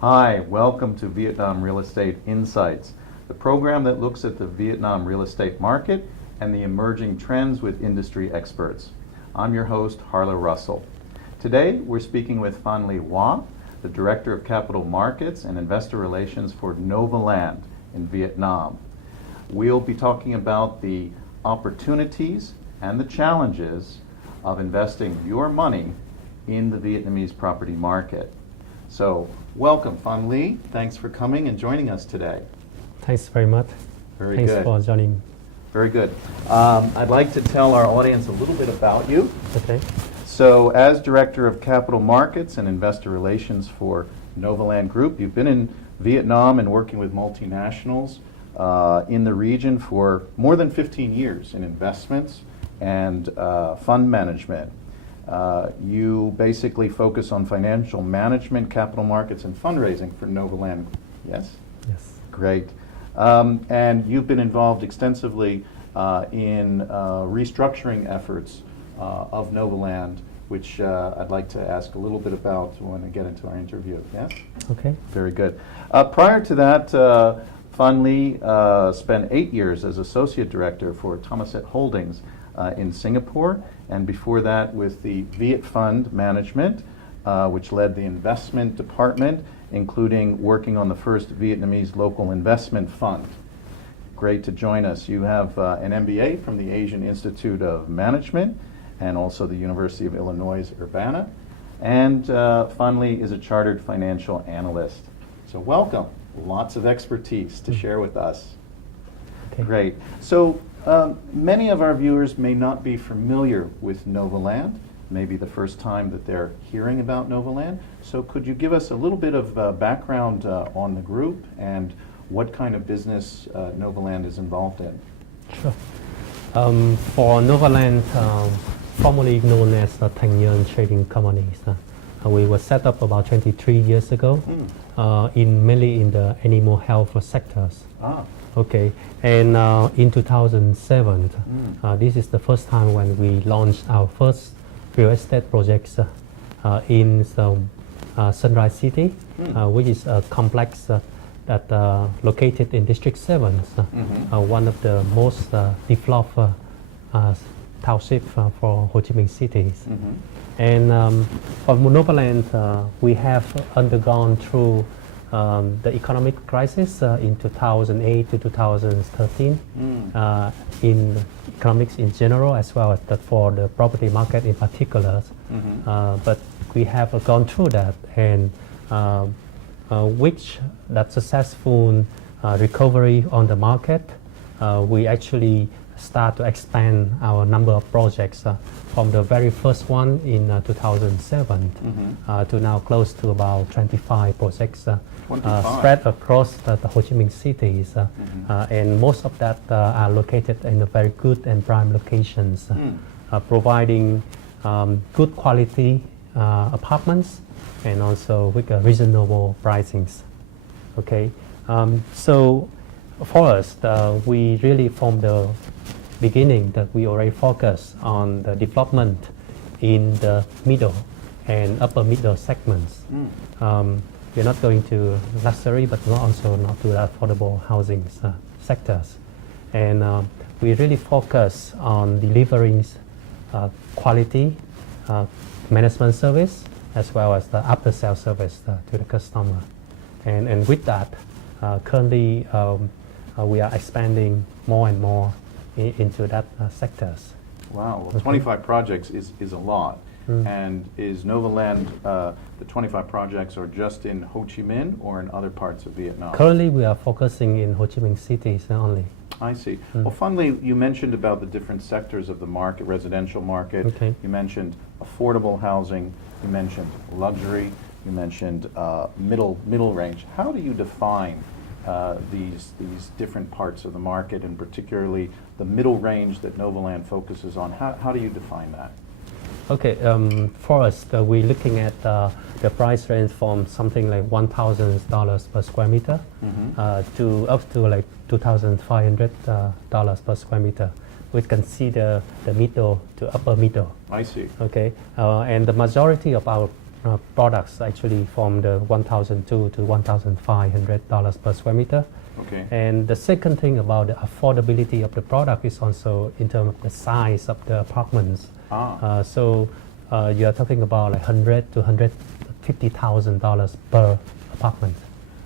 Hi, welcome to Vietnam Real Estate Insights, the program that looks at the Vietnam real estate market and the emerging trends with industry experts. I'm your host, Harlow Russell. Today, we're speaking with Phan the Director of Capital Markets and Investor Relations for Novaland in Vietnam. We'll be talking about the opportunities and the challenges of investing your money in the Vietnamese property market. So, welcome, Phan Le. Thanks for coming and joining us today. Thanks very much. Thanks for joining. Very good. I'd like to tell our audience a little bit about you. Okay. So, as Director of Capital Markets and Investor Relations for Novaland Group, you've been in Vietnam and working with multinationals in the region for more than 15 years in investments and fund management. You basically focus on financial management, capital markets, and fundraising for Novaland. Yes? Yes. Great. And you've been involved extensively in restructuring efforts of Novaland, which I'd like to ask a little bit about when we get into our interview. Yes? Okay. Very good. Prior to that, Phan Le spent 8 years as Associate Director for Thammasat Holdings in Singapore, and before that with the Viet Fund Management, which led the investment department, including working on the first Vietnamese local investment fund. Great to join us. You have an MBA from the Asian Institute of Management and also the University of Illinois Urbana, and Phan Le is a chartered financial analyst. So welcome. Lots of expertise to share with us. Okay. Great. So many of our viewers may not be familiar with Novaland, maybe the first time that they're hearing about Novaland. So could you give us a little bit of background on the group and what kind of business Novaland is involved in? Sure. For Novaland, formerly known as Thanh Nguyen Trading Companies, we were set up about 23 years ago, mainly in the animal health sectors. Okay, and in 2007, this is the first time when we launched our first real estate projects in Sunrise City, which is a complex that located in District 7, one of the most developed township for Ho Chi Minh cities. And for Novaland, we have undergone through the economic crisis in 2008 to 2013 in economics in general, as well as for the property market in particular. But we have gone through that, and which that successful recovery on the market, we actually start to expand our number of projects from the very first one in 2007 to now close to about 25 projects spread across the Ho Chi Minh cities, and most of that are located in very good and prime locations, providing good quality apartments and also with reasonable pricings. Okay, so for us, we really from the beginning that we already focus on the development in the middle and upper middle segments. We're not going to luxury, but also not to the affordable housing sectors. And we really focus on delivering quality management service as well as the after-sale service to the customer. And with that, currently we are expanding more and more into that sectors. Wow, well, 25 projects is a lot. And is Novaland, the 25 projects are just in Ho Chi Minh or in other parts of Vietnam? Currently we are focusing in Ho Chi Minh cities only. I see. Well, Phan Le, you mentioned about the different sectors of the market, residential market. Okay. You mentioned affordable housing. You mentioned luxury. You mentioned middle range. How do you define these different parts of the market, and particularly the middle range that Novaland focuses on? How do you define that? Okay, for us, we're looking at the price range from something like $1,000 per square meter to up to like $2,500 per square meter. We consider the middle to upper middle. I see. Okay, and the majority of our products actually from the $1,200 to $1,500 per square meter. Okay. And the second thing about the affordability of the product is also in terms of the size of the apartments. So you are talking about like $100,000 to $150,000 per apartment.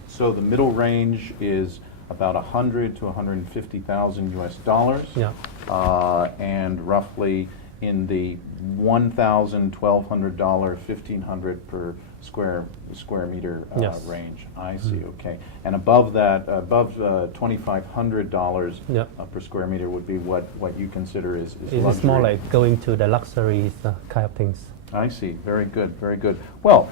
So the middle range is about 100 to 150,000 US dollars. Yeah. And roughly in the $1,000, $1,200, $1,500 per square meter Yes. range. I see. Okay. And above that, above $2,500 Yeah. per square meter would be what you consider is It's luxury. more like going to the luxury kind of things. I see. Very good. Very good. Well,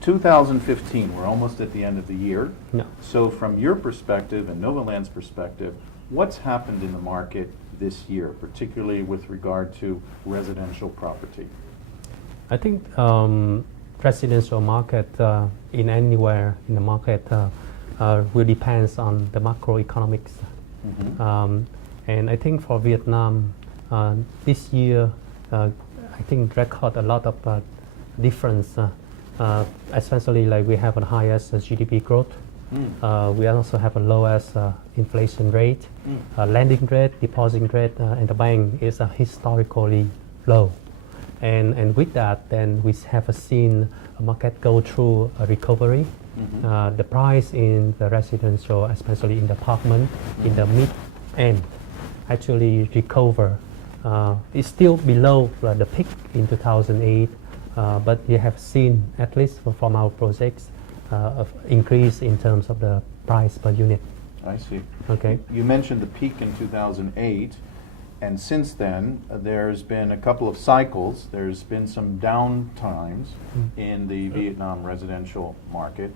2015, we're almost at the end of the year. Yeah. So from your perspective and Novaland's perspective, what's happened in the market this year, particularly with regard to residential property? I think residential market in anywhere in the market will depends on the macroeconomics. Mm-hmm. And I think for Vietnam this year, I think record a lot of difference, especially like we have the highest GDP growth. We also have a lowest inflation rate, lending rate, deposit rate, and the bank is historically low. And with that, then we have seen a market go through a recovery. Mm-hmm. The price in the residential, especially in the apartment, in the mid-end, actually recover. It's still below the peak in 2008, but you have seen, at least from our projects, of increase in terms of the price per unit. I see. Okay. You mentioned the peak in 2008, and since then there's been a couple of cycles. There's been some down times in the Vietnam residential market.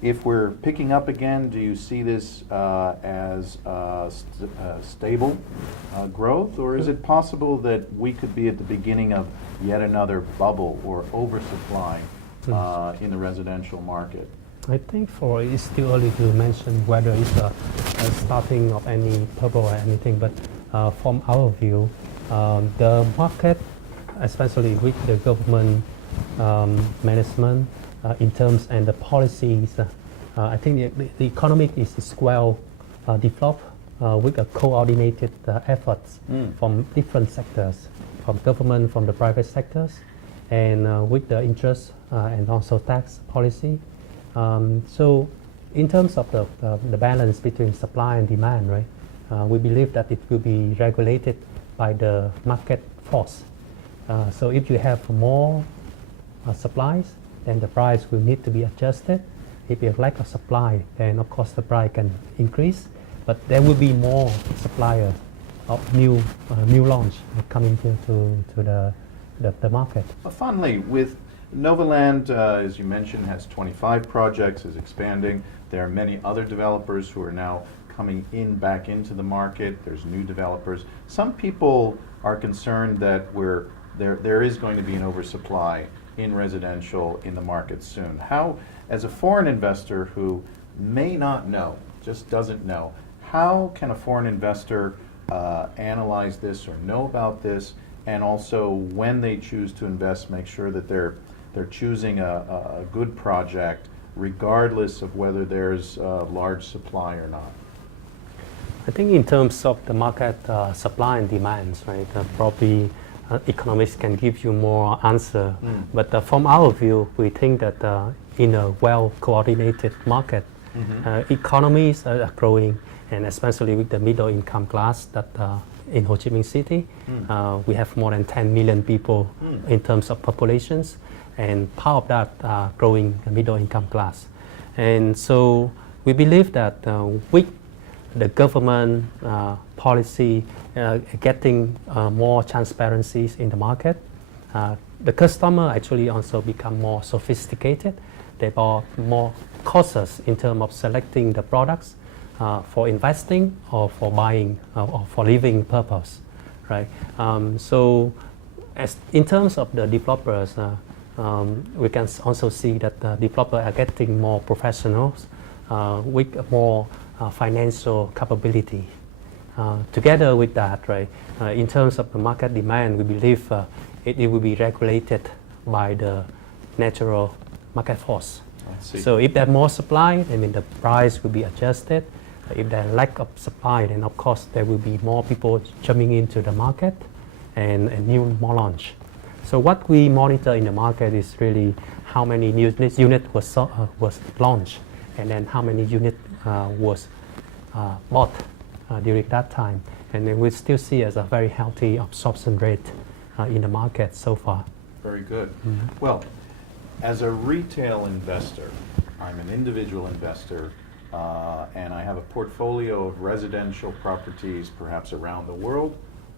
If we're picking up again, do you see this as stable growth, or is it possible that we could be at the beginning of yet another bubble or oversupply in the residential market? I think it's still early to mention whether it's a starting of any bubble or anything, but from our view, the market, especially with the government management in terms and the policies, I think the economy is well developed with a coordinated efforts from different sectors, from government, from the private sectors, and with the interest and also tax policy. So in terms of the balance between supply and demand, right, we believe that it will be regulated by the market force. So if you have more supplies, then the price will need to be adjusted. If you have lack of supply, then of course the price can increase, but there will be more suppliers of new launch coming to the market. Phan Le, with Novaland, as you mentioned, has 25 projects, is expanding. There are many other developers who are now coming back into the market. There's new developers. Some people are concerned that there is going to be an oversupply in residential in the market soon. How, as a foreign investor who may not know, just doesn't know, how can a foreign investor analyze this or know about this, and also when they choose to invest, make sure that they're choosing a good project regardless of whether there's a large supply or not? I think in terms of the market supply and demands, right, probably economists can give you more answer. But from our view, we think that in a well-coordinated market, economies are growing, and especially with the middle income class that in Ho Chi Minh City, we have more than 10 million people in terms of populations, and part of that growing middle income class. And so we believe that with the government policy getting more transparencies in the market, the customer actually also become more sophisticated. They are more cautious in terms of selecting the products for investing or for buying or for living purpose, right? So as in terms of the developers, we can also see that the developers are getting more professionals with more financial capability. Together with that, right, in terms of the market demand, we believe it will be regulated by the natural market force. I see. So if there's more supply, I mean the price will be adjusted. If there's lack of supply, then of course there will be more people jumping into the market and more launch. So what we monitor in the market is really how many new units was launched, and then how many units was bought during that time. And then we still see as a very healthy absorption rate in the market so far. Very good. Well, as a retail investor, I'm an individual investor, and I have a portfolio of residential properties perhaps around the world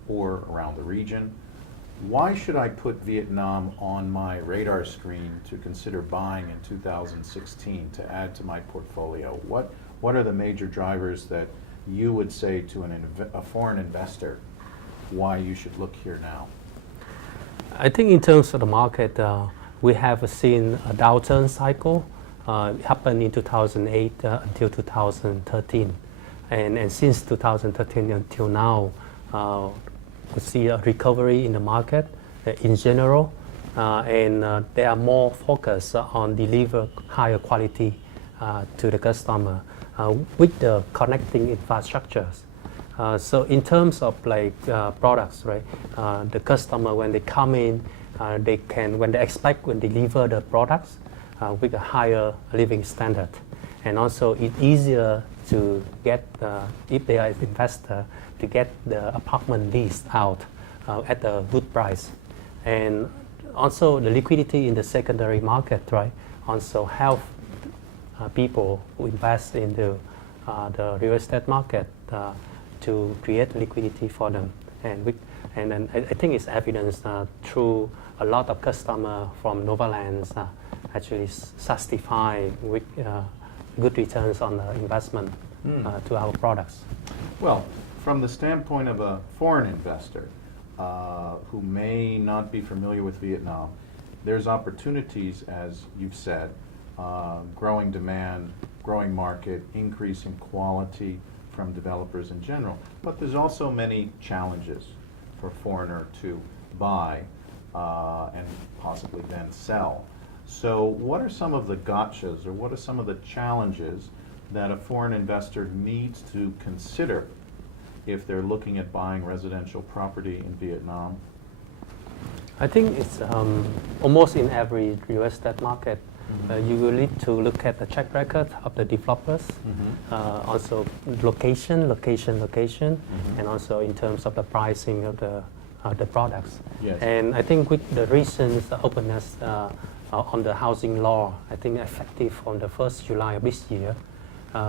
or around the region. Why should I put Vietnam on my radar screen to consider buying in 2016 to add to my portfolio? What are the major drivers that you would say to a foreign investor why you should look here now? I think in terms of the market, we have seen a downturn cycle happen in 2008 until 2013. And since 2013 until now, we see a recovery in the market in general, and they are more focused on deliver higher quality to the customer with the connecting infrastructures. So in terms of products, right? The customer when they come in, they can when they expect when deliver the products with a higher living standard, and also it's easier to get if they are an investor to get the apartment leased out at a good price, and also the liquidity in the secondary market, right? Also help people who invest into the real estate market to create liquidity for them, and then I think it's evidenced through a lot of customers from Novaland actually satisfy with good returns on the investment to our products. Well, from the standpoint of a foreign investor who may not be familiar with Vietnam, there's opportunities, as you've said, growing demand, growing market, increasing quality from developers in general. But there's also many challenges for a foreigner to buy and possibly then sell. So what are some of the gotchas, or what are some of the challenges that a foreign investor needs to consider if they're looking at buying residential property in Vietnam? I think it's almost in every real estate market. You will need to look at the track record of the developers, also location, and also in terms of the pricing of the products. Yes. And I think with the recent openness on the housing law, I think effective from the 1st July of this year,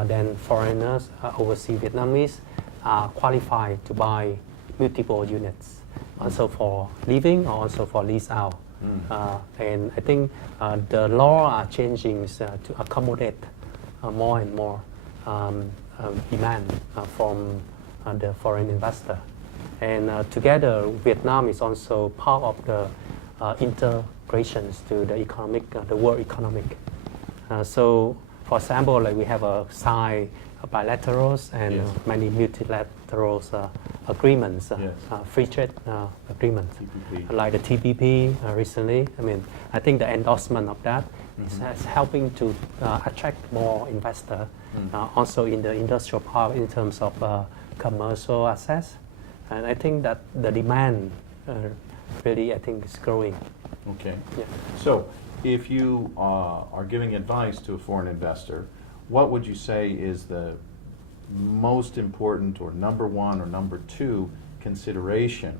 then foreigners, overseas Vietnamese, are qualified to buy multiple units, also for living or also for lease out. And I think the law are changing to accommodate more and more demand from the foreign investor. And together, Vietnam is also part of the integrations to the economic, the world economic. So, for example, like we have a signed bilaterals and many multilaterals agreements, free trade agreements, like the TPP recently. I mean, I think the endorsement of that is helping to attract more investors, also in the industrial park in terms of commercial access. And I think that the demand really, I think, is growing. Okay. Yeah. So, if you are giving advice to a foreign investor, what would you say is the most important, or number one or number two consideration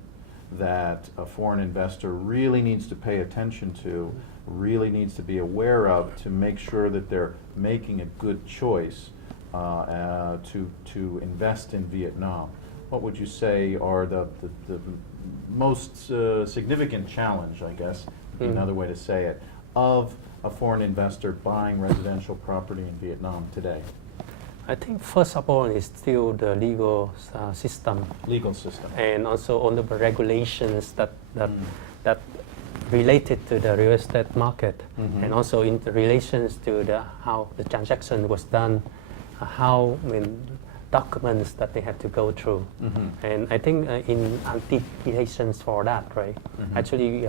that a foreign investor really needs to pay attention to, really needs to be aware of to make sure that they're making a good choice to invest in Vietnam? What would you say are the most significant challenge, I guess, another way to say it, of a foreign investor buying residential property in Vietnam today? I think first of all is still the legal system. Legal system. And also on the regulations that related to the real estate market, and also in the relations to how the transaction was done, how documents that they have to go through. And I think in anticipations for that, right? Actually,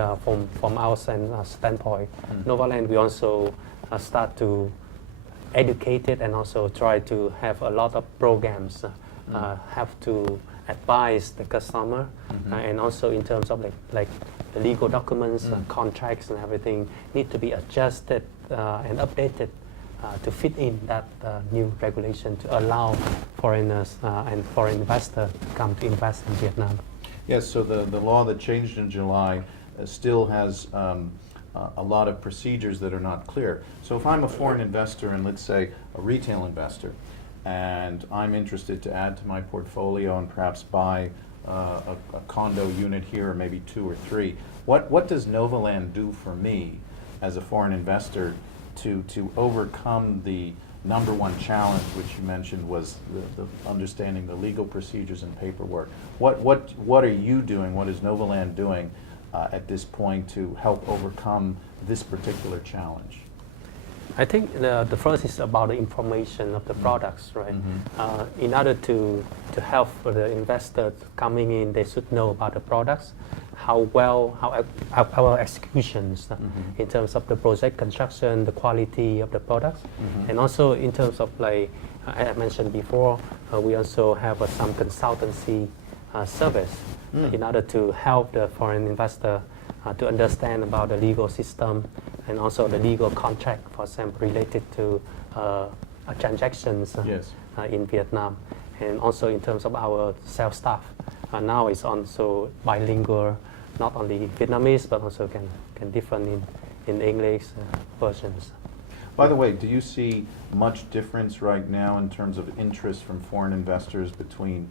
from our standpoint, Novaland, we also start to educate it and also try to have a lot of programs, have to advise the customer, and also in terms of like the legal documents, contracts and everything need to be adjusted and updated to fit in that new regulation to allow foreigners and foreign investors to come to invest in Vietnam. Yes, so the law that changed in July still has a lot of procedures that are not clear. So if I'm a foreign investor and let's say a retail investor, and I'm interested to add to my portfolio and perhaps buy a condo unit here or maybe 2 or 3, what does Novaland do for me as a foreign investor to overcome the number one challenge, which you mentioned was the understanding the legal procedures and paperwork? What are you doing, what is Novaland doing at this point to help overcome this particular challenge? I think the first is about the information of the products, right? In order to help the investor coming in, they should know about the products, how our executions in terms of the project construction, the quality of the products, and also in terms of like I mentioned before, we also have some consultancy service in order to help the foreign investor to understand about the legal system and also the legal contract, for example, related to transactions in Vietnam. And also in terms of our sales staff, now it's also bilingual, not only Vietnamese, but also can different in English versions. By the way, do you see much difference right now in terms of interest from foreign investors between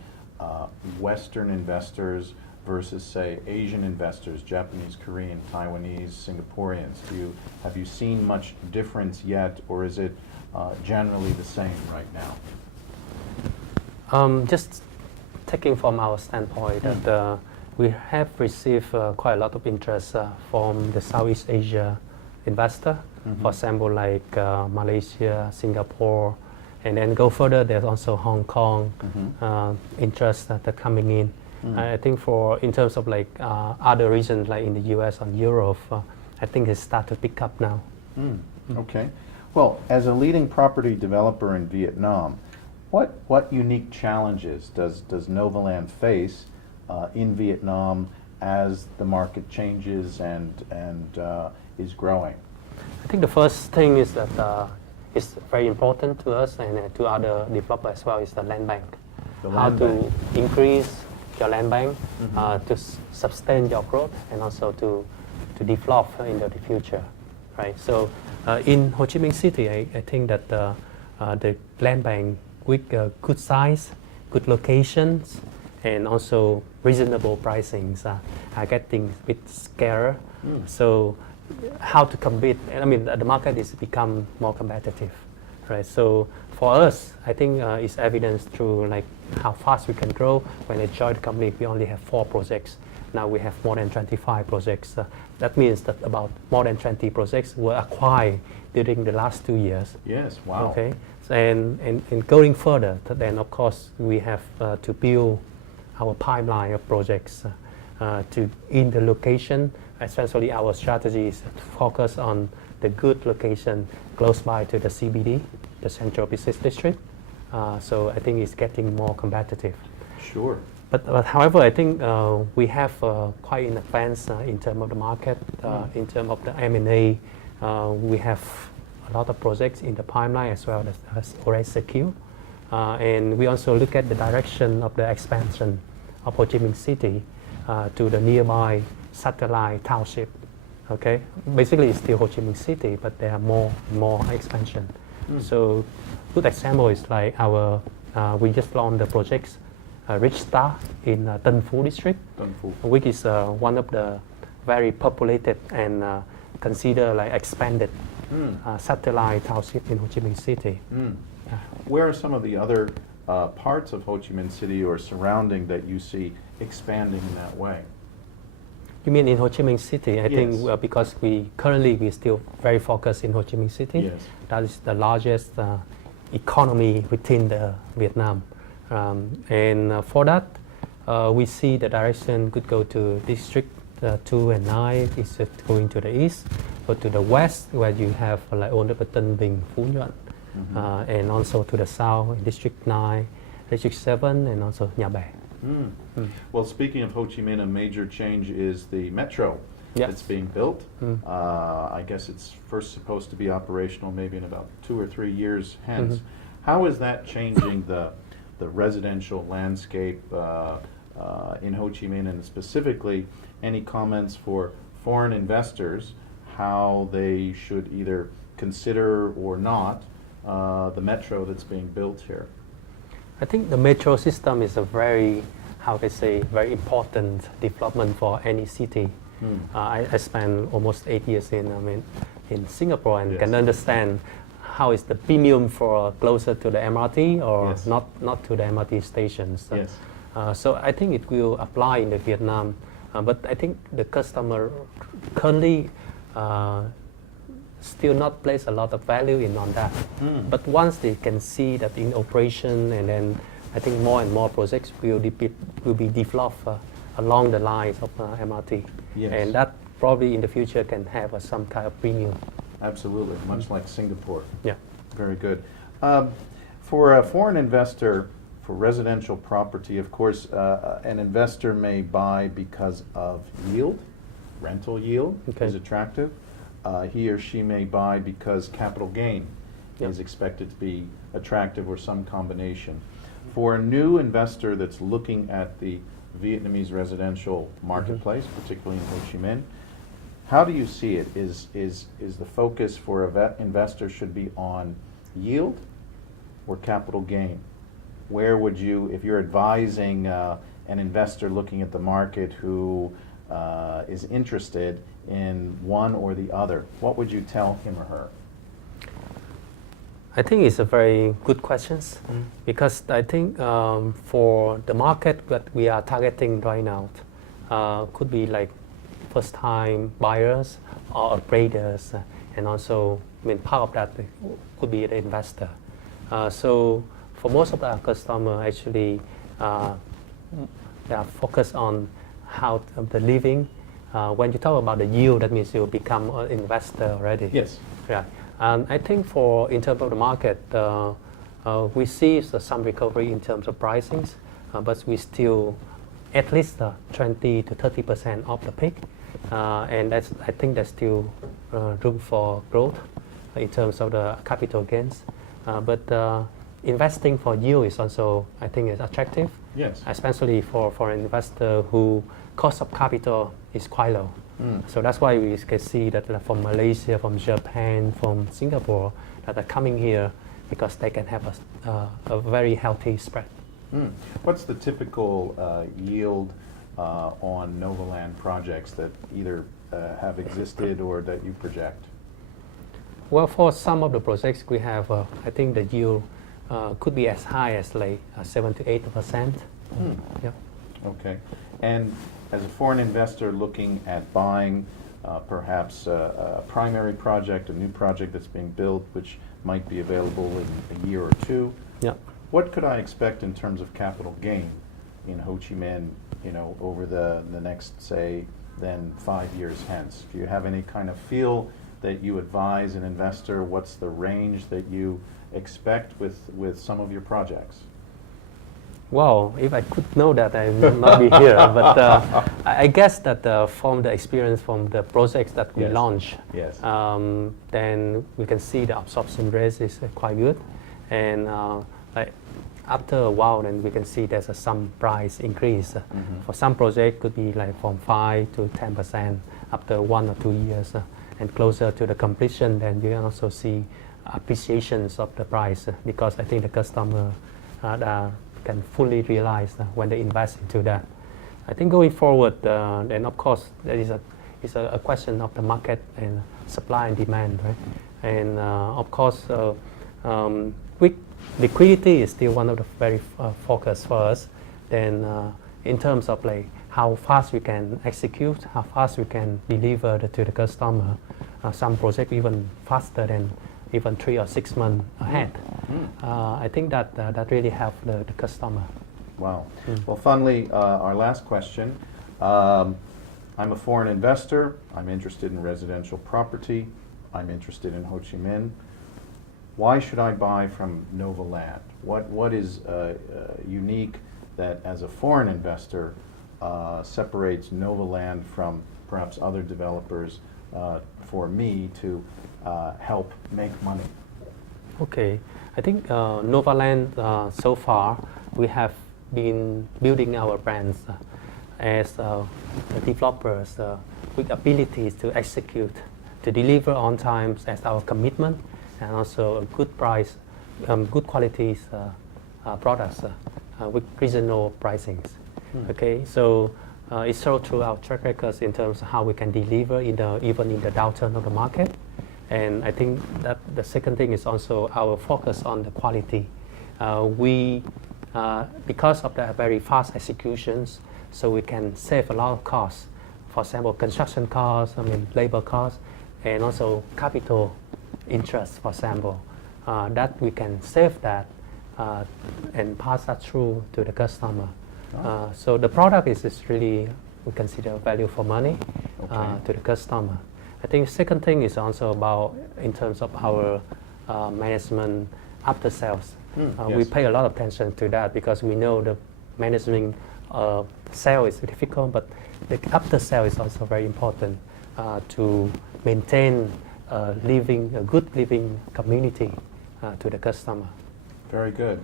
Western investors versus, say, Asian investors, Japanese, Korean, Taiwanese, Singaporeans? Have you seen much difference yet, or is it generally the same right now? Just taking from our standpoint, that we have received quite a lot of interest from the Southeast Asia investor, for example, like Malaysia, Singapore, and then go further, there's also Hong Kong interest that are coming in. I think in terms of like other regions like in the US and Europe, I think it starts to pick up now. Okay. Well, as a leading property developer in Vietnam, what unique challenges does Novaland face in Vietnam as the market changes and is growing? I think the first thing is that it's very important to us and to other developers as well is the land bank. How to increase your land bank to sustain your growth and also to develop in the future, right? So in Ho Chi Minh City, I think that the land bank with good size, good locations, and also reasonable pricings are getting a bit scarcer. So how to compete? I mean, the market is become more competitive, right? So for us, I think it's evidence through like how fast we can grow. When I joined the company, we only have 4 projects. Now we have more than 25 projects. That means that about more than 20 projects were acquired during the last 2 years. Yes, wow. Okay, so, and going further, then of course we have to build our pipeline of projects in the location. Especially our strategy is to focus on the good location close by to the CBD, the Central Business District. So I think it's getting more competitive. Sure. But however, I think we have quite in advance in terms of the market, in terms of the M&A. We have a lot of projects in the pipeline as well as already secure. And we also look at the direction of the expansion of Ho Chi Minh City to the nearby satellite township. Okay, basically it's still Ho Chi Minh City, but there are more expansion. So good example is like we just launched the projects Rich Star in Tân Phú district, which is one of the very populated and considered like expanded satellite township in Ho Chi Minh City. Where are some of the other parts of Ho Chi Minh City or surrounding that you see expanding in that way? You mean in Ho Chi Minh City? I think because we still very focused in Ho Chi Minh City. Yes. That is the largest economy within the Vietnam. For that, we see the direction could go to District 2 and 9, is going to the east, or to the west, where you have like Ôn Đức, Tân Bình, Phú Nhuận, and also to the south, District 9, District 7, and also Nhà Bè. Well, speaking of Ho Chi Minh, a major change is the metro that's being built. I guess it's first supposed to be operational maybe in about 2 or 3 years hence. How is that changing the residential landscape in Ho Chi Minh, and specifically any comments for foreign investors, how they should either consider or not the metro that's being built here? I think the metro system is a very, how can I say, very important development for any city. I spent almost 8 years in Singapore and can understand how is the premium for closer to the MRT or not to the MRT stations. So I think it will apply in the Vietnam, but I think the customer currently still not place a lot of value in on that. But once they can see that in operation, and then I think more and more projects will be developed along the lines of MRT, and that probably in the future can have some kind of premium. Absolutely, much like Singapore. Yeah. Very good. For a foreign investor, for residential property, of course, an investor may buy because of yield, rental yield is attractive. He or she may buy because capital gain is expected to be attractive, or some combination. For a new investor that's looking at the Vietnamese residential marketplace, particularly in Ho Chi Minh, how do you see it? Is the focus for an investor should be on yield or capital gain? Where would you, if you're advising an investor looking at the market who is interested in one or the other, what would you tell him or her? I think it's a very good question, because I think for the market that we are targeting right now, could be like first-time buyers or traders, and also part of that could be the investor. So for most of our customers, actually, they are focused on how the living. When you talk about the yield, that means you become an investor already. Yes. Right. And I think in terms of the market, we see some recovery in terms of pricings, but we still at least 20 to 30% of the peak, and I think there's still room for growth in terms of the capital gains. But investing for yield is also, I think, is attractive. Yes. Especially for an investor who cost of capital is quite low. So that's why we can see that from Malaysia, from Japan, from Singapore, that are coming here because they can have a very healthy spread. What's the typical yield on Novaland projects that either have existed or that you project? Well, for some of the projects we have, I think the yield could be as high as like 7 to 8%. Yeah. Okay. And as a foreign investor looking at buying perhaps a primary project, a new project that's being built, which might be available in a year or two, what could I expect in terms of capital gain in Ho Chi Minh, over the next, say, then 5 years hence? Do you have any kind of feel that you advise an investor? What's the range that you expect with some of your projects? Well, if I could know that, I would not be here. But I guess that from the experience from the projects that we launch, then we can see the absorption rate is quite good. And like after a while, then we can see there's some price increase. For some project, could be like from 5 to 10% after 1 or 2 years. And closer to the completion, then you can also see appreciations of the price, because I think the customer can fully realize when they invest into that. I think going forward, then of course there is a question of the market and supply and demand, right? And of course, quick liquidity is still one of the very focus for us. Then in terms of like how fast we can execute, how fast we can deliver to the customer, some project even faster than even 3 or 6 months ahead. I think that that really helps the customer. Wow. Well, Phan Le, our last question. I'm a foreign investor. I'm interested in residential property. I'm interested in Ho Chi Minh. Why should I buy from Novaland? What is unique that, as a foreign investor, separates Novaland from perhaps other developers for me to help make money? Okay, I think Novaland, so far, we have been building our brands as developers with abilities to execute, to deliver on time as our commitment, and also a good price, good qualities products with reasonable pricings. Okay, so it's so through our track records in terms of how we can deliver even in the downturn of the market. And I think that the second thing is also our focus on the quality. Because of the very fast executions, so we can save a lot of costs. For example, construction costs, labor costs, and also capital interest, for example, that we can save that and pass that through to the customer. So the product is really, we consider value for money to the customer. I think the second thing is also about in terms of our management after sales. We pay a lot of attention to that because we know the management sale is difficult, but the after sale is also very important to maintain a good living community to the customer. Very good.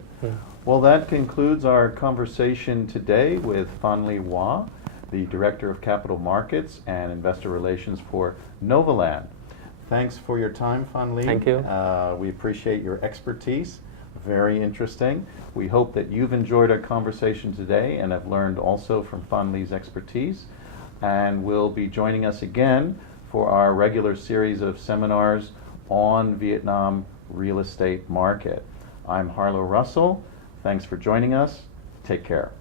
Well, that concludes our conversation today with Phan Le Wah, the Director of Capital Markets and Investor Relations for Novaland. Thanks for your time, Phan Le. Thank you. We appreciate your expertise. Very interesting. We hope that you've enjoyed our conversation today and have learned also from Phan Le's expertise, and will be joining us again for our regular series of seminars on Vietnam real estate market. I'm Harlow Russell. Thanks for joining us. Take care.